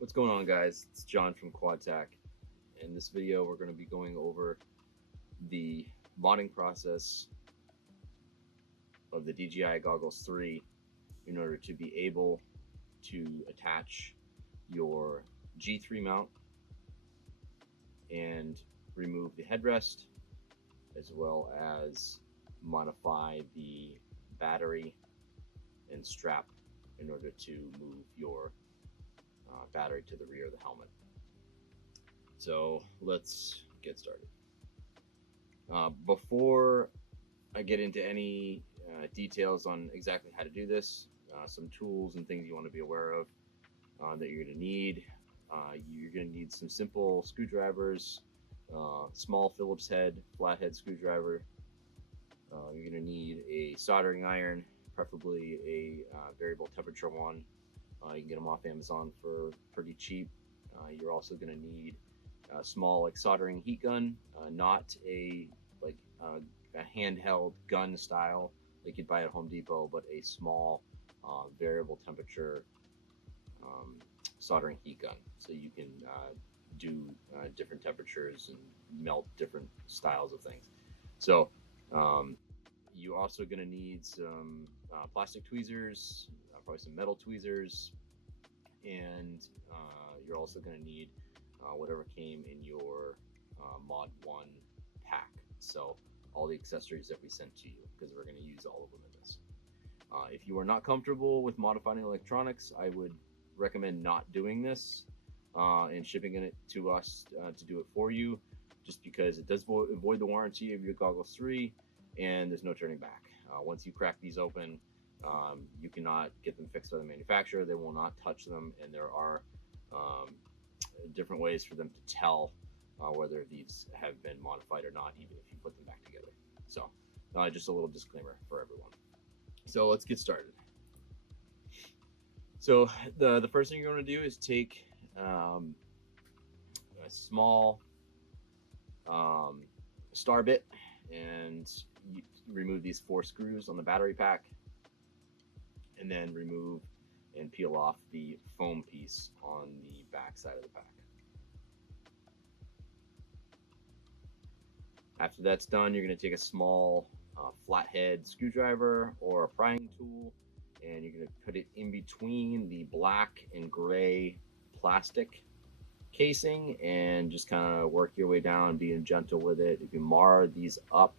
What's going on, guys? It's John from QuadTac. In this video, we're going to be going over the modding process of the DJI Goggles 3 in order to be able to attach your G3 mount and remove the headrest, as well as modify the battery and strap in order to move your battery to the rear of the helmet. So let's get started. Before I get into any details on exactly how to do this, some tools and things you want to be aware of that you're going to need. You're going to need some simple screwdrivers, small Phillips head, flathead screwdriver. You're going to need a soldering iron, preferably a variable temperature one. You can get them off Amazon for pretty cheap. You're also going to need a small soldering heat gun, not a handheld gun style like you'd buy at Home Depot, but a small variable temperature soldering heat gun, so you can do different temperatures and melt different styles of things. So you're also going to need some plastic tweezers, probably some metal tweezers, and you're also going to need whatever came in your Mod 1 pack. So all the accessories that we sent to you, because we're going to use all of them in this. If you are not comfortable with modifying electronics, I would recommend not doing this and shipping it to us to do it for you, just because it does void the warranty of your Goggles 3, and there's no turning back. Once you crack these open, you cannot get them fixed by the manufacturer. They will not touch them, and there are different ways for them to tell whether these have been modified or not, even if you put them back together. So just a little disclaimer for everyone. So let's get started. So the first thing you're going to do is take a small star bit, and you remove these 4 screws on the battery pack, and then remove and peel off the foam piece on the back side of the pack. After that's done, you're going to take a small flathead screwdriver or a prying tool, and you're going to put it in between the black and gray plastic casing and just kind of work your way down, being gentle with it. If you mar these up,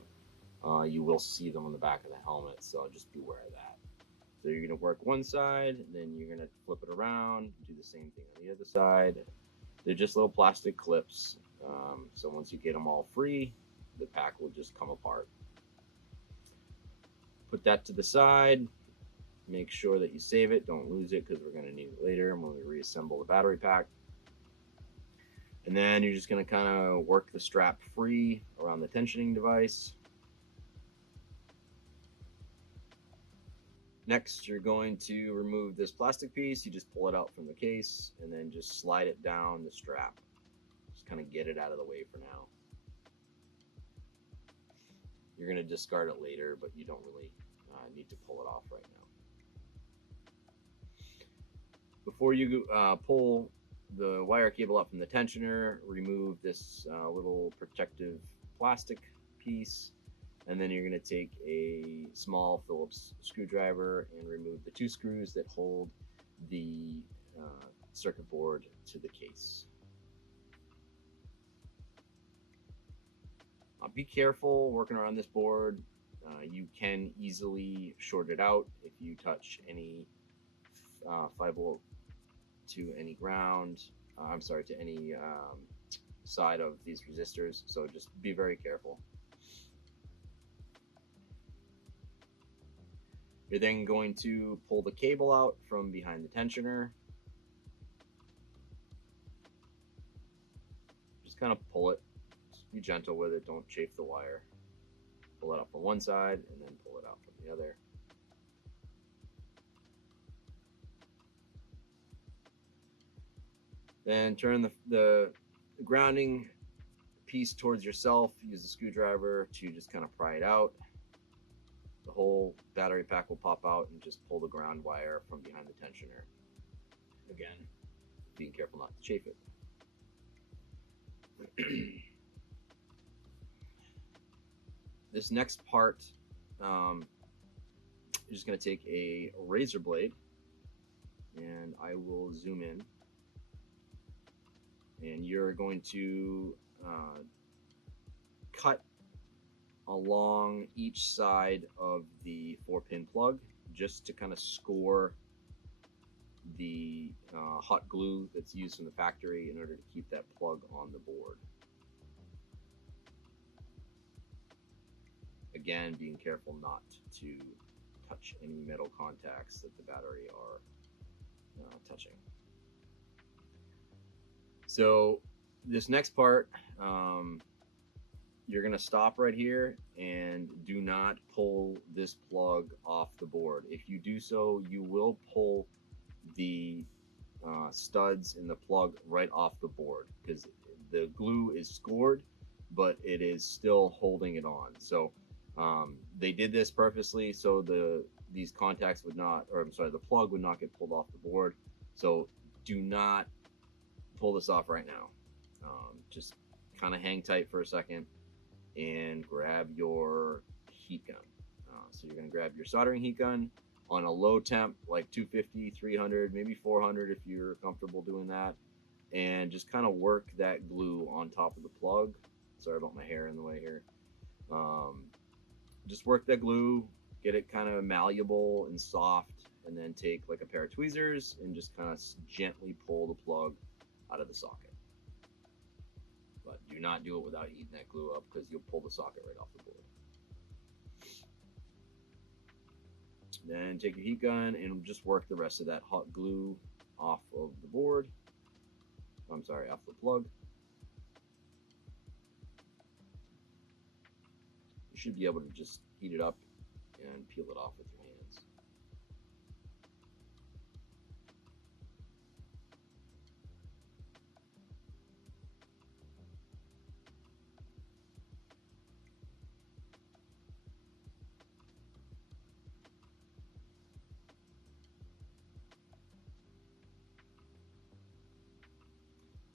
you will see them on the back of the helmet, so just beware of that. So you're going to work one side, then you're going to flip it around, do the same thing on the other side. They're just little plastic clips, so once you get them all free, the pack will just come apart. Put that to the side. Make sure that you save it. Don't lose it, because we're going to need it later when we reassemble the battery pack. And then you're just going to kind of work the strap free around the tensioning device. Next, you're going to remove this plastic piece. You just pull it out from the case and then just slide it down the strap. Just kind of get it out of the way for now. You're going to discard it later, but you don't really need to pull it off right now. Before you pull the wire cable up from the tensioner, remove this little protective plastic piece, and then you're going to take a small Phillips screwdriver and remove the 2 screws that hold the circuit board to the case. Be careful working around this board. You can easily short it out if you touch any 5-volt to any ground. To any side of these resistors. So just be very careful. You're then going to pull the cable out from behind the tensioner. Just kind of pull it. Just be gentle with it. Don't chafe the wire. Pull it up from one side and then pull it out from the other. Then turn the grounding piece towards yourself. Use the screwdriver to just kind of pry it out. The whole battery pack will pop out, and just pull the ground wire from behind the tensioner. Again, being careful not to chafe it. This next part, you're just going to take a razor blade, and I will zoom in, and you're going to cut along each side of the 4-pin plug just to kind of score the hot glue that's used in the factory in order to keep that plug on the board. Again, being careful not to touch any metal contacts that the battery are touching. So this next part, you're going to stop right here and do not pull this plug off the board. If you do so, you will pull the studs in the plug right off the board because the glue is scored, but it is still holding it on. So they did this purposely so these contacts would not, or I'm sorry, the plug would not get pulled off the board. So do not pull this off right now. Just kind of hang tight for a second and grab your heat gun. So you're going to grab your soldering heat gun on a low temp, like 250, 300, maybe 400 if you're comfortable doing that, and just kind of work that glue on top of the plug. Sorry about my hair in the way here. Just work that glue, get it kind of malleable and soft, and then take like a pair of tweezers and just kind of gently pull the plug out of the socket. But do not do it without heating that glue up because you'll pull the socket right off the board. Then take your heat gun and just work the rest of that hot glue off of the board. I'm sorry, off the plug. You should be able to just heat it up and peel it off with your hands.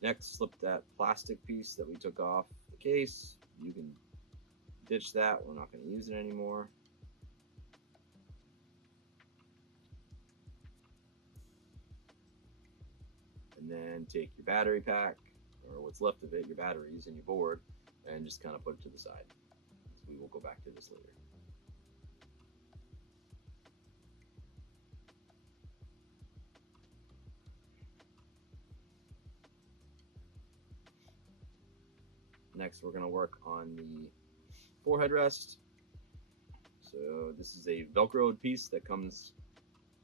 Next, slip that plastic piece that we took off the case. You can ditch that. We're not going to use it anymore. And then take your battery pack, or what's left of it, your batteries and your board, and just kind of put it to the side. So we will go back to this later. Next, we're going to work on the forehead rest. So this is a Velcroed piece that comes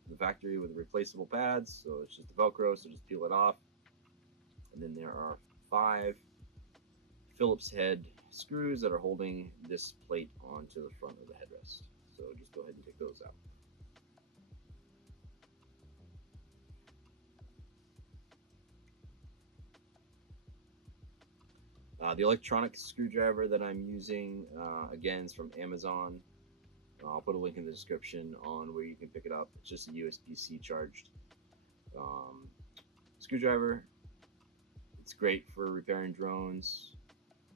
in the factory with replaceable pads. So it's just the Velcro, so just peel it off. And then there are 5 Phillips head screws that are holding this plate onto the front of the headrest. So just go ahead and take those out. The electronic screwdriver that I'm using, again, is from Amazon. I'll put a link in the description on where you can pick it up. It's just a USB-C charged screwdriver. It's great for repairing drones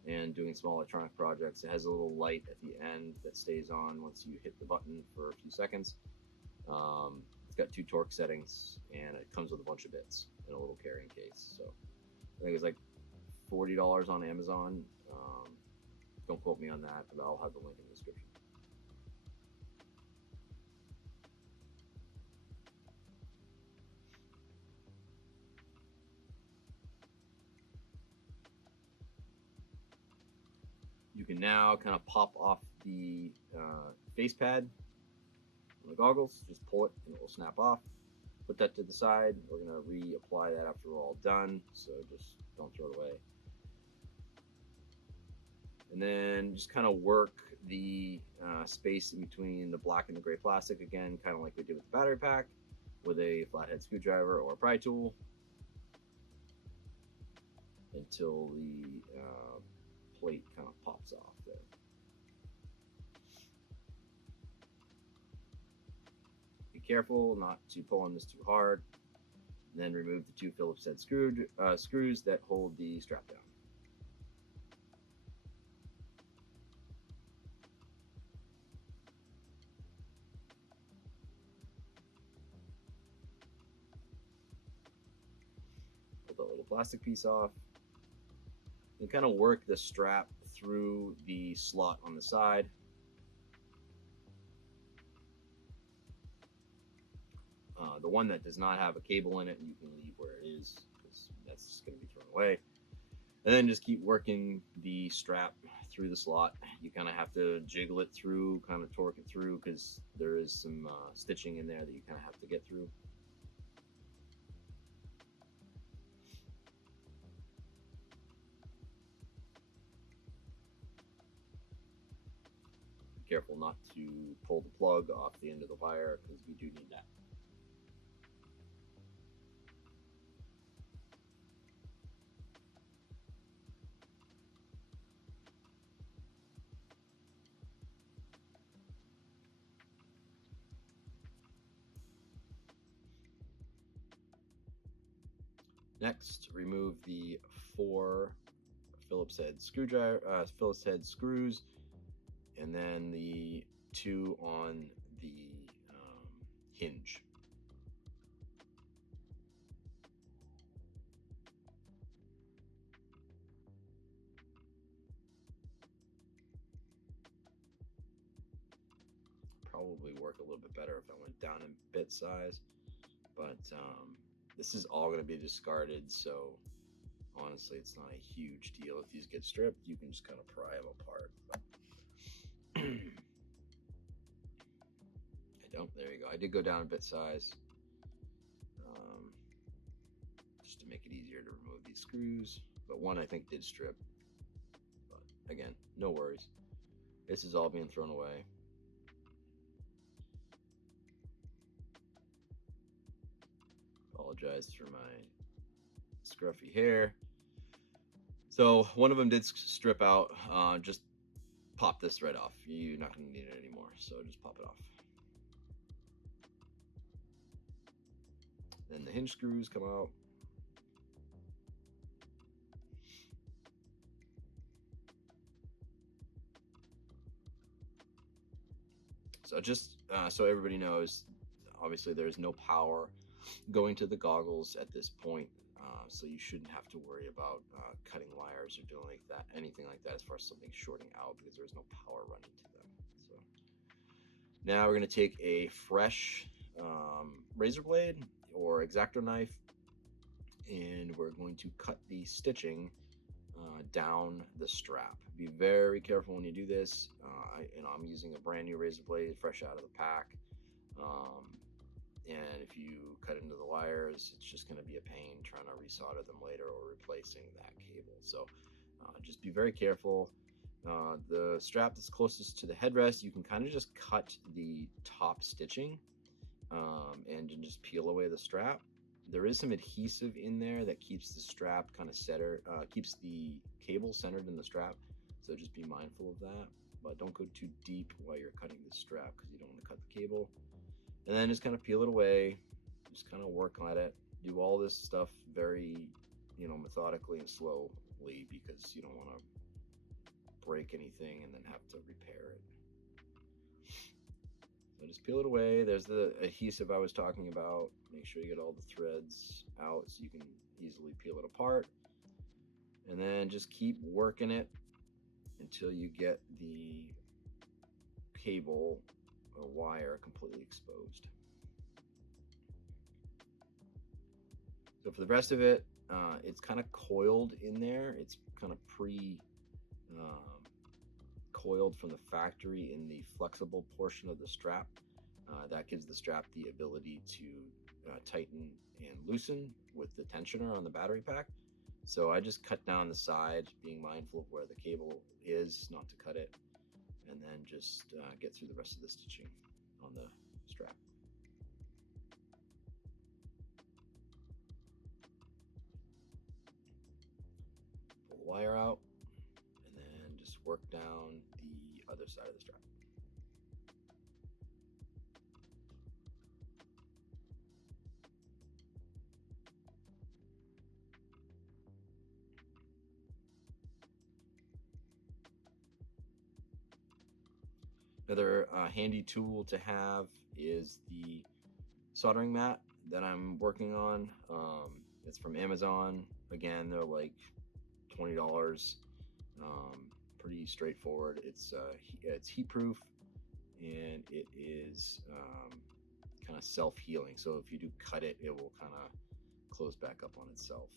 and doing small electronic projects. It has a little light at the end that stays on once you hit the button for a few seconds. It's got 2 torque settings, and it comes with a bunch of bits in a little carrying case. So I think it's like $40 on Amazon. Don't quote me on that, but I'll have the link in the description. You can now kind of pop off the face pad on the goggles. Just pull it and it will snap off. Put that to the side. We're going to reapply that after we're all done, so just don't throw it away. And then just kind of work the space in between the black and the gray plastic again, kind of like we did with the battery pack, with a flathead screwdriver or a pry tool until the plate kind of pops off there. Be careful not to pull on this too hard. And then remove the 2 Phillips head screws that hold the strap down. Pull the little plastic piece off. You kind of work the strap through the slot on the side. The one that does not have a cable in it, you can leave where it is because that's just going to be thrown away. And then just keep working the strap through the slot. You kind of have to jiggle it through, kind of torque it through, because there is some stitching in there that you kind of have to get through. Be careful not to pull the plug off the end of the wire, because we do need that. Next, remove the 4 Phillips head screws, and then the 2 on the hinge. Probably work a little bit better if I went down in bit size, but this is all going to be discarded, so honestly it's not a huge deal. If these get stripped, you can just kind of pry them apart. There you go. I did go down a bit size, just to make it easier to remove these screws, but one I think did strip, but again, no worries. This is all being thrown away. Apologize for my scruffy hair. So one of them did strip out. Just pop this right off. You're not going to need it anymore, so just pop it off. Then the hinge screws come out. So just so everybody knows, obviously there's no power going to the goggles at this point, so you shouldn't have to worry about cutting wires or doing anything like that as far as something shorting out, because there's no power running to them. So now we're going to take a fresh razor blade or X-Acto knife, and we're going to cut the stitching down the strap. Be very careful when you do this. I'm using a brand new razor blade fresh out of the pack, and if you cut into the wires, it's just going to be a pain trying to resolder them later or replacing that cable. So just be very careful. The strap that's closest to the headrest, you can kind of just cut the top stitching and just peel away the strap. There is some adhesive in there that keeps the strap kind of keeps the cable centered in the strap, so just be mindful of that. But don't go too deep while you're cutting the strap, because you don't want to cut the cable. And then just kind of peel it away, just kind of work on it. Do all this stuff very, methodically and slowly, because you don't want to break anything and then have to repair it. So just peel it away. There's the adhesive I was talking about. Make sure you get all the threads out so you can easily peel it apart. And then just keep working it until you get the cable or wire completely exposed. So for the rest of it, it's kind of coiled in there. It's kind of coiled from the factory in the flexible portion of the strap. That gives the strap the ability to tighten and loosen with the tensioner on the battery pack. So I just cut down the side, being mindful of where the cable is, not to cut it, and then just get through the rest of the stitching on the strap. Pull the wire out, and then just work down the other side of the strap. Another handy tool to have is the soldering mat that I'm working on. It's from Amazon. Again, they're like $20. Pretty straightforward. It's heat proof, and it is kind of self-healing. So if you do cut it, it will kind of close back up on itself.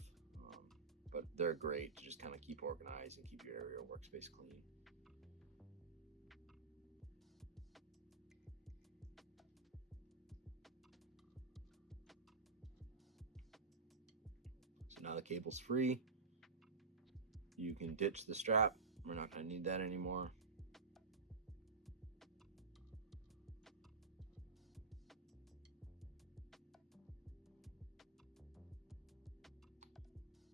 But they're great to just kind of keep organized and keep your area or workspace clean. So now the cable's free. You can ditch the strap. We're not going to need that anymore.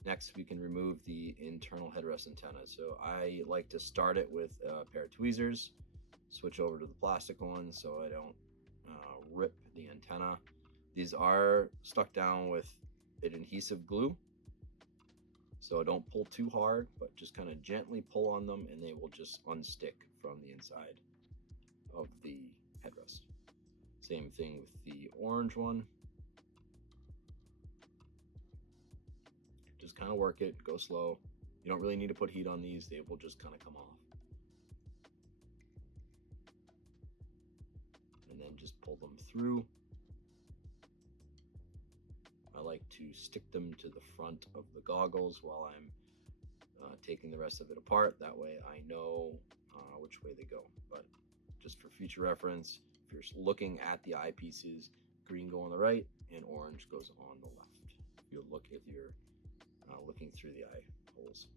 Next, we can remove the internal headrest antenna. So I like to start it with a pair of tweezers, switch over to the plastic one so I don't rip the antenna. These are stuck down with an adhesive glue, so don't pull too hard, but just kind of gently pull on them and they will just unstick from the inside of the headrest. Same thing with the orange one. Just kind of work it, go slow. You don't really need to put heat on these, they will just kind of come off. And then just pull them through. I like to stick them to the front of the goggles while I'm taking the rest of it apart. That way I know which way they go. But just for future reference, if you're looking at the eyepieces, green go on the right and orange goes on the left. If you're looking through the eye holes.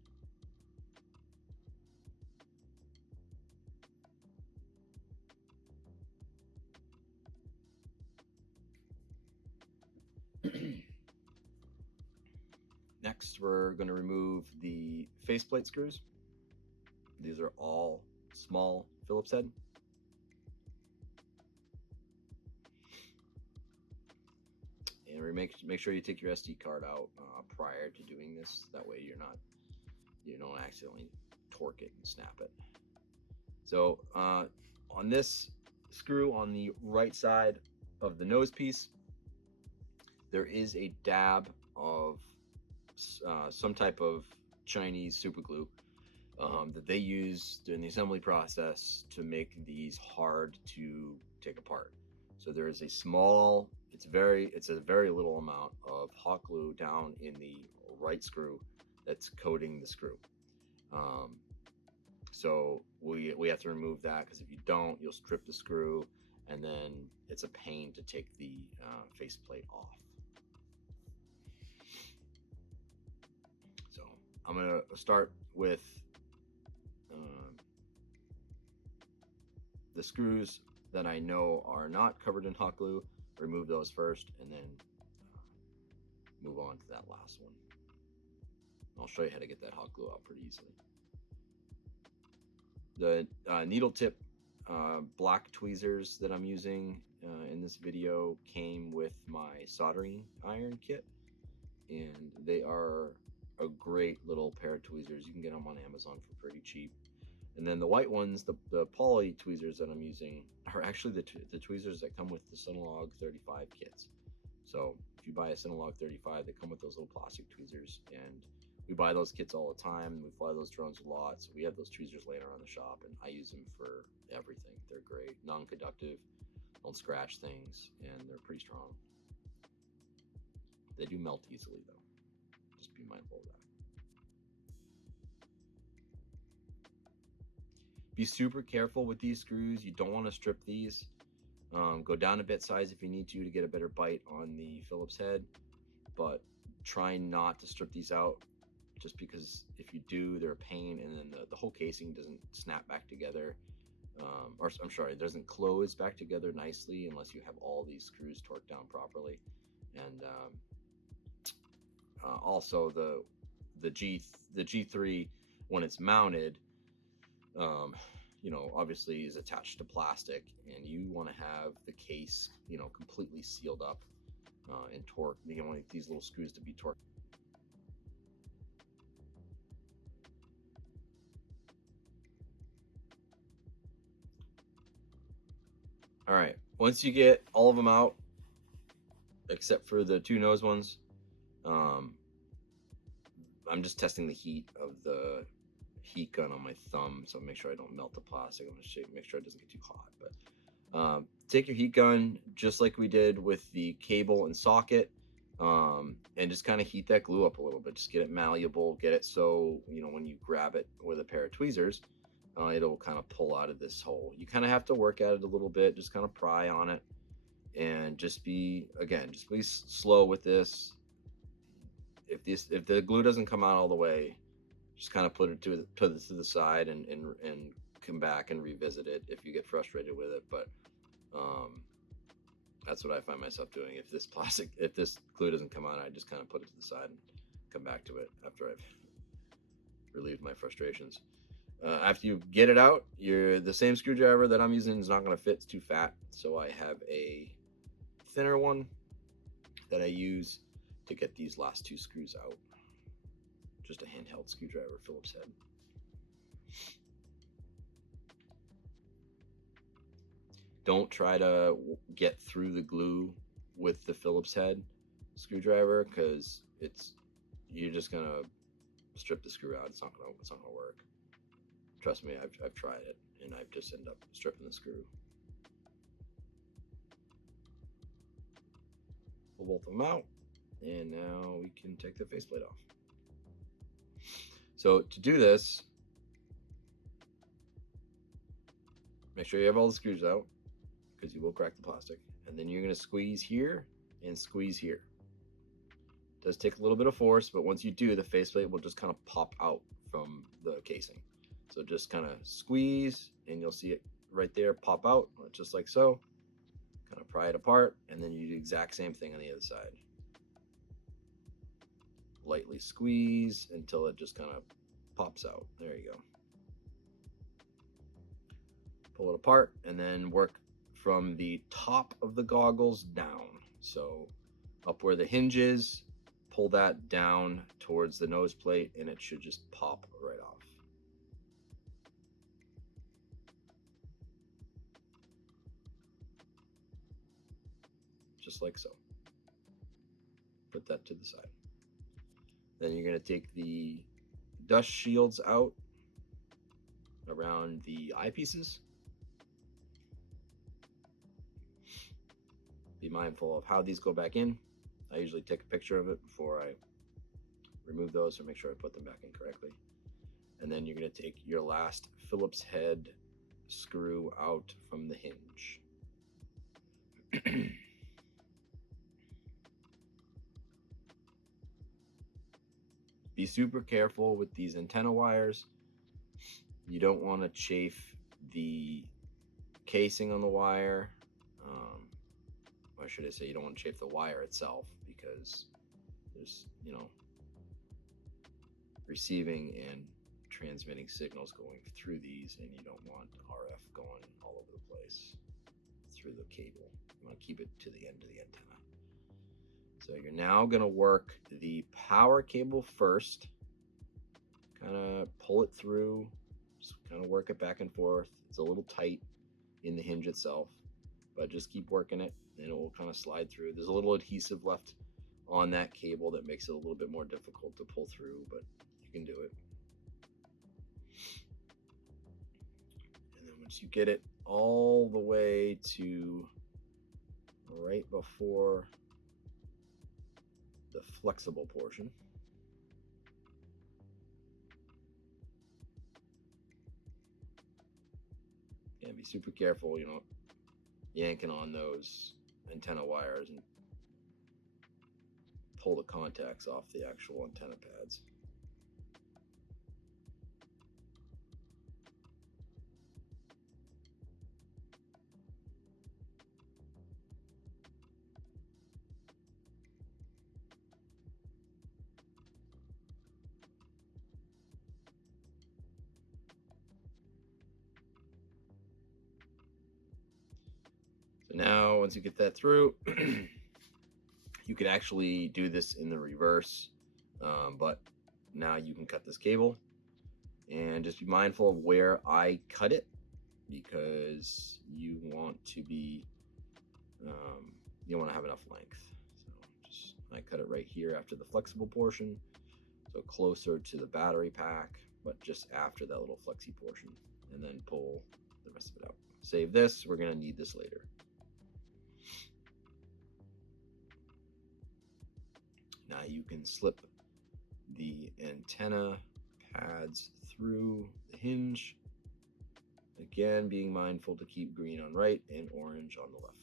Next, we're going to remove the faceplate screws. These are all small Phillips head. And make sure you take your SD card out prior to doing this. That way you don't accidentally torque it and snap it. So on this screw on the right side of the nose piece, there is a dab of some type of Chinese super glue that they use during the assembly process to make these hard to take apart. So there is a small, it's a very little amount of hot glue down in the right screw that's coating the screw. So we have to remove that, because if you don't, you'll strip the screw and then it's a pain to take the faceplate off. So I'm going to start with the screws that I know are not covered in hot glue. Remove those first and then move on to that last one. I'll show you how to get that hot glue out pretty easily. The needle tip black tweezers that I'm using in this video came with my soldering iron kit, and they are a great little pair of tweezers. You can get them on Amazon for pretty cheap. And then the white ones, the poly tweezers that I'm using, are actually the tweezers that come with the Synolog 35 kits. So if you buy a Synolog 35, they come with those little plastic tweezers, and we buy those kits all the time. We fly those drones a lot, so we have those tweezers laying around the shop, and I use them for everything. They're great, non-conductive, don't scratch things, and they're pretty strong. They do melt easily though. Just be mindful of that. Be super careful with these screws. You don't want to strip these. Go down a bit size if you need to get a better bite on the Phillips head, but try not to strip these out, just because if you do, they're a pain, and then the whole casing doesn't snap back together, or I'm sorry, it doesn't close back together nicely unless you have all these screws torqued down properly. And also the G3, when it's mounted, obviously is attached to plastic, and you want to have the case, completely sealed up and torqued. You want these little screws to be torqued. All right, once you get all of them out, except for the two nose ones, I'm just testing the heat of the heat gun on my thumb, so make sure I don't melt the plastic. I'm gonna make sure it doesn't get too hot. But take your heat gun just like we did with the cable and socket, and just kind of heat that glue up a little bit. Just get it malleable, get it so when you grab it with a pair of tweezers, it'll kind of pull out of this hole. You kind of have to work at it a little bit, just kind of pry on it, and just be slow with this. If the glue doesn't come out all the way, just kind of put it to the side and come back and revisit it if you get frustrated with it. But that's what I find myself doing. If this glue doesn't come out, I just kind of put it to the side and come back to it after I've relieved my frustrations. After you get it out, the same screwdriver that I'm using is not going to fit. It's too fat, so I have a thinner one that I use to get these last two screws out. Just a handheld screwdriver, Phillips head. Don't try to get through the glue with the Phillips head screwdriver, because you're just gonna strip the screw out. It's not gonna work. Trust me, I've tried it, and I've just ended up stripping the screw. Pull both of them out, and now we can take the faceplate off. So to do this, make sure you have all the screws out, because you will crack the plastic. And then you're going to squeeze here and squeeze here. It does take a little bit of force, but once you do, the faceplate will just kind of pop out from the casing. So just kind of squeeze, and you'll see it right there pop out, just like so. Kind of pry it apart, and then you do the exact same thing on the other side. Lightly squeeze until it just kind of pops out. There you go. Pull it apart, and then work from the top of the goggles down. So up where the hinge is, pull that down towards the nose plate, and it should just pop right off. Just like so. Put that to the side. Then you're going to take the dust shields out around the eyepieces. Be mindful of how these go back in. I usually take a picture of it before I remove those, so make sure I put them back in correctly. And then you're going to take your last Phillips head screw out from the hinge. Be super careful with these antenna wires. You don't want to chafe the casing on the wire. Or should I say, you don't want to chafe the wire itself, because there's, receiving and transmitting signals going through these, and you don't want RF going all over the place through the cable. You want to keep it to the end of the antenna. So you're now going to work the power cable first. Kind of pull it through, just kind of work it back and forth. It's a little tight in the hinge itself, but just keep working it, and it will kind of slide through. There's a little adhesive left on that cable that makes it a little bit more difficult to pull through, but you can do it. And then once you get it all the way to right before the flexible portion, and be super careful, yanking on those antenna wires and pull the contacts off the actual antenna pads. So now, once you get that through, you could actually do this in the reverse, but now you can cut this cable, and just be mindful of where I cut it. because you want to be you want to have enough length. So just I cut it right here after the flexible portion, so closer to the battery pack, but just after that little flexi portion, and then pull the rest of it out. Save this, we're going to need this later. Now you can slip the antenna pads through the hinge, again being mindful to keep green on right and orange on the left.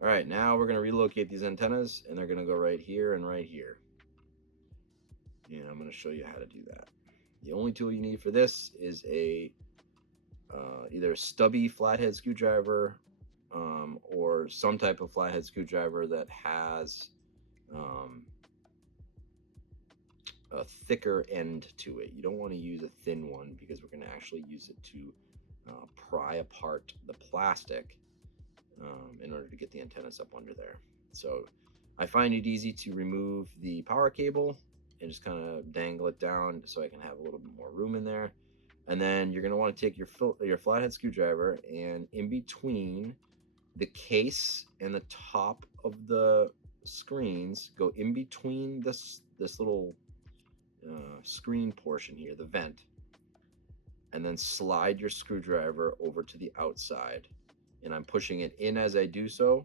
All right, now we're going to relocate these antennas, and they're going to go right here and right here. And I'm going to show you how to do that. The only tool you need for this is a either a stubby flathead screwdriver or some type of flathead screwdriver that has a thicker end to it. You don't want to use a thin one because we're going to actually use it to pry apart the plastic in order to get the antennas up under there. So I find it easy to remove the power cable and just kind of dangle it down so I can have a little bit more room in there. And then you're going to want to take your flathead screwdriver, and in between the case and the top of the screens, go in between this little screen portion here, the vent, and then slide your screwdriver over to the outside. And I'm pushing it in as I do so,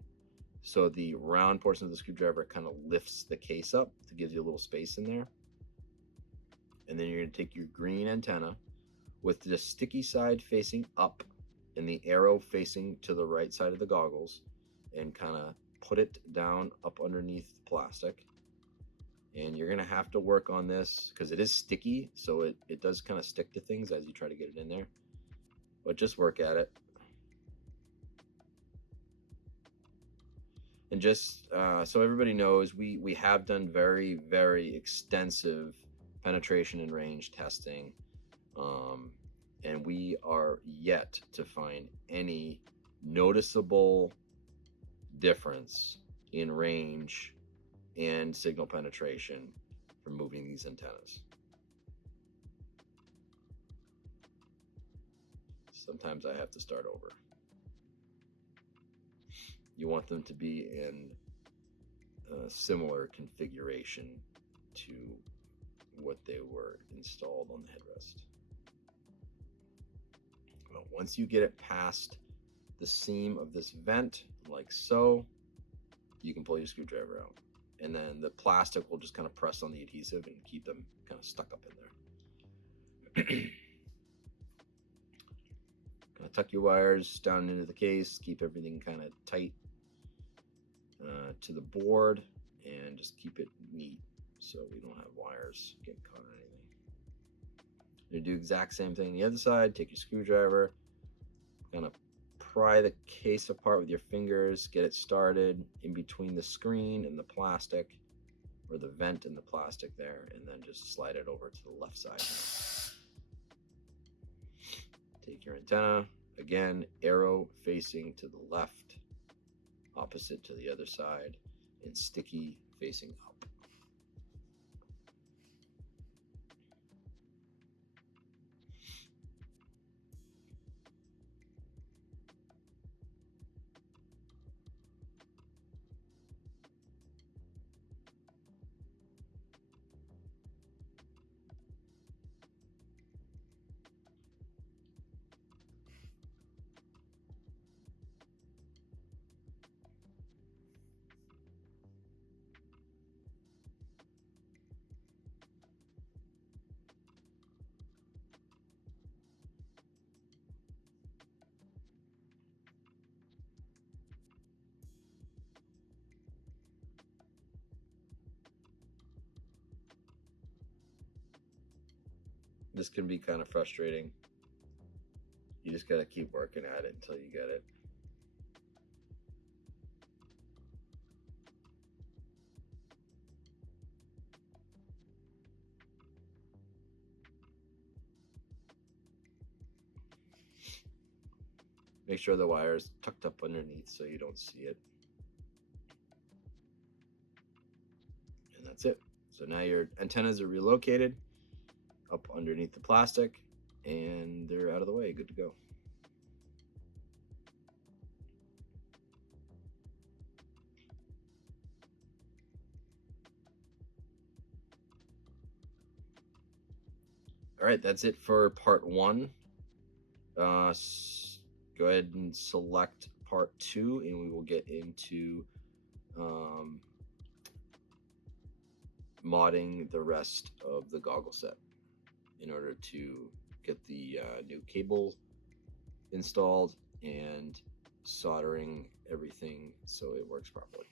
so the round portion of the screwdriver kind of lifts the case up to give you a little space in there. And then you're going to take your green antenna with the sticky side facing up and the arrow facing to the right side of the goggles, and kind of put it down up underneath the plastic. And you're going to have to work on this because it is sticky, so it does kind of stick to things as you try to get it in there, but just work at it. And just so everybody knows, we have done very, very extensive penetration and range testing, and we are yet to find any noticeable difference in range and signal penetration from moving these antennas. Sometimes I have to start over. You want them to be in a similar configuration to what they were installed on the headrest. Well, once you get it past the seam of this vent, like so, you can pull your screwdriver out. And then the plastic will just kind of press on the adhesive and keep them kind of stuck up in there. Kind of tuck your wires down into the case, keep everything kind of tight to the board, and just keep it neat so we don't have wires getting caught on anything. You're gonna do the exact same thing on the other side. Take your screwdriver, kind of pry the case apart with your fingers, get it started in between the screen and the plastic, or the vent and the plastic there, and then just slide it over to the left side. Take your antenna, again, arrow facing to the left, opposite to the other side, and sticky facing up. This can be kind of frustrating. You just got to keep working at it until you get it. Make sure the wire is tucked up underneath so you don't see it. And that's it. So now your antennas are relocated up underneath the plastic, and they're out of the way, good to go. All right, that's it for part 1. Go ahead and select part 2, and we will get into modding the rest of the goggle set in order to get the new cable installed and soldering everything so it works properly.